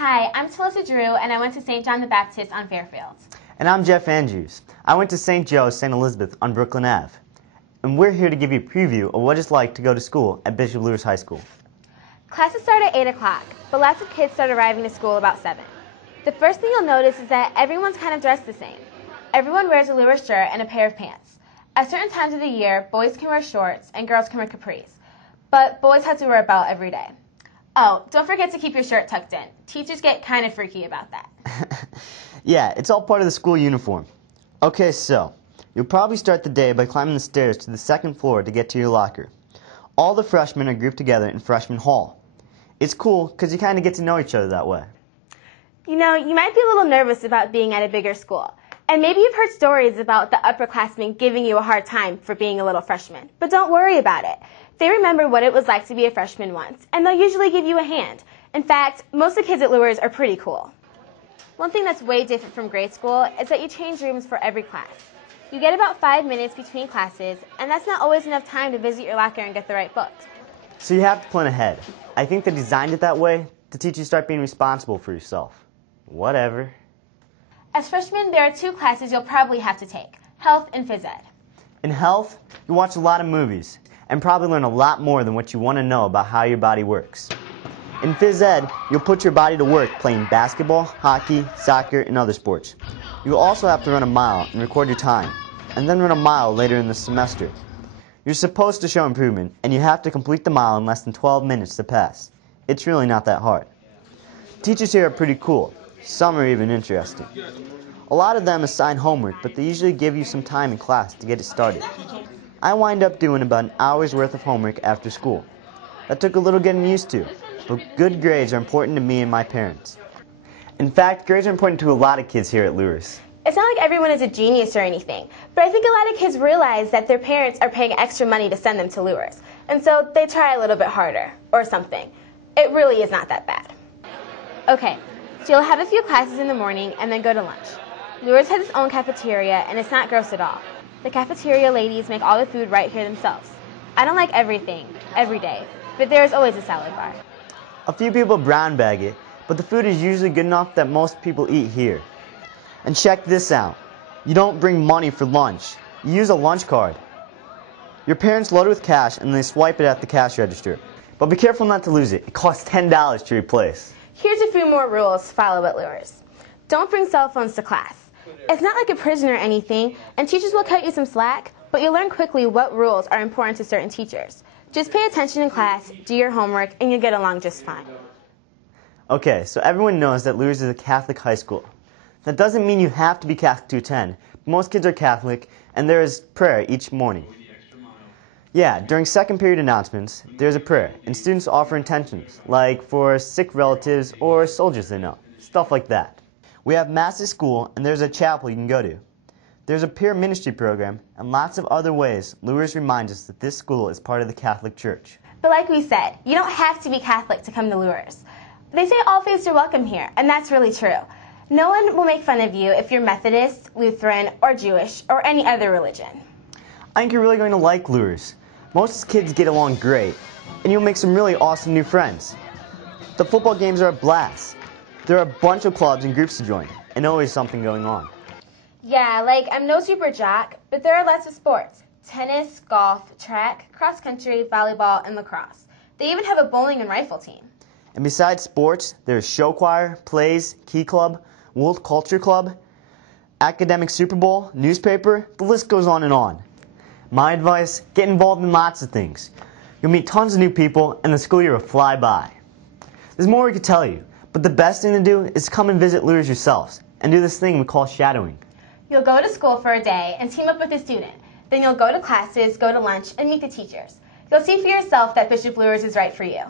Hi, I'm Talissa Drew, and I went to St. John the Baptist on Fairfield. And I'm Jeff Andrews. I went to St. Joe's St. Elizabeth on Brooklyn Ave. And we're here to give you a preview of what it's like to go to school at Bishop Luers High School. Classes start at 8 o'clock, but lots of kids start arriving to school about 7. The first thing you'll notice is that everyone's kind of dressed the same. Everyone wears a Luers shirt and a pair of pants. At certain times of the year, boys can wear shorts and girls can wear capris. But boys have to wear a belt every day. Oh, don't forget to keep your shirt tucked in. Teachers get kind of freaky about that. Yeah, it's all part of the school uniform. Okay, so you'll probably start the day by climbing the stairs to the second floor to get to your locker. All the freshmen are grouped together in freshman hall. It's cool because you kind of get to know each other that way. You know, you might be a little nervous about being at a bigger school. And maybe you've heard stories about the upperclassmen giving you a hard time for being a little freshman. But don't worry about it. They remember what it was like to be a freshman once, and they'll usually give you a hand. In fact, most of the kids at Luers are pretty cool. One thing that's way different from grade school is that you change rooms for every class. You get about 5 minutes between classes, and that's not always enough time to visit your locker and get the right books. So you have to plan ahead. I think they designed it that way to teach you to start being responsible for yourself. Whatever. As freshmen, there are 2 classes you'll probably have to take, health and phys ed. In health, you watch a lot of movies and probably learn a lot more than what you want to know about how your body works. In phys ed, you'll put your body to work playing basketball, hockey, soccer, and other sports. You'll also have to run a mile and record your time, and then run a mile later in the semester. You're supposed to show improvement, and you have to complete the mile in less than 12 minutes to pass. It's really not that hard. Teachers here are pretty cool. Some are even interesting. A lot of them assign homework, but they usually give you some time in class to get it started. I wind up doing about an hour's worth of homework after school. That took a little getting used to, but good grades are important to me and my parents. In fact, grades are important to a lot of kids here at Luers. It's not like everyone is a genius or anything, but I think a lot of kids realize that their parents are paying extra money to send them to Luers, and so they try a little bit harder, or something. It really is not that bad. Okay, so you'll have a few classes in the morning and then go to lunch. Luers has its own cafeteria, and it's not gross at all. The cafeteria ladies make all the food right here themselves. I don't like everything, every day, but there is always a salad bar. A few people brown bag it, but the food is usually good enough that most people eat here. And check this out. You don't bring money for lunch. You use a lunch card. Your parents load it with cash and they swipe it at the cash register. But be careful not to lose it. It costs $10 to replace. Here's a few more rules to follow at Luers. Don't bring cell phones to class. It's not like a prison or anything, and teachers will cut you some slack, but you'll learn quickly what rules are important to certain teachers. Just pay attention in class, do your homework, and you'll get along just fine. Okay, so everyone knows that Luers is a Catholic high school. That doesn't mean you have to be Catholic to attend. Most kids are Catholic, and there is prayer each morning. Yeah, during second period announcements, there's a prayer, and students offer intentions, like for sick relatives or soldiers they know, stuff like that. We have Mass at school, and there's a chapel you can go to. There's a peer ministry program, and lots of other ways Luers reminds us that this school is part of the Catholic Church. But like we said, you don't have to be Catholic to come to Luers. They say all faiths are welcome here, and that's really true. No one will make fun of you if you're Methodist, Lutheran, or Jewish, or any other religion. I think you're really going to like Luers. Most kids get along great, and you'll make some really awesome new friends. The football games are a blast. There are a bunch of clubs and groups to join, and always something going on. Yeah, like I'm no super jock, but there are lots of sports. Tennis, golf, track, cross country, volleyball, and lacrosse. They even have a bowling and rifle team. And besides sports, there's show choir, plays, key club, World Culture Club, academic Super Bowl, newspaper, the list goes on and on. My advice, get involved in lots of things. You'll meet tons of new people, and the school year will fly by. There's more we could tell you, but the best thing to do is come and visit Luers yourselves, and do this thing we call shadowing. You'll go to school for a day and team up with a student. Then you'll go to classes, go to lunch, and meet the teachers. You'll see for yourself that Bishop Luers is right for you.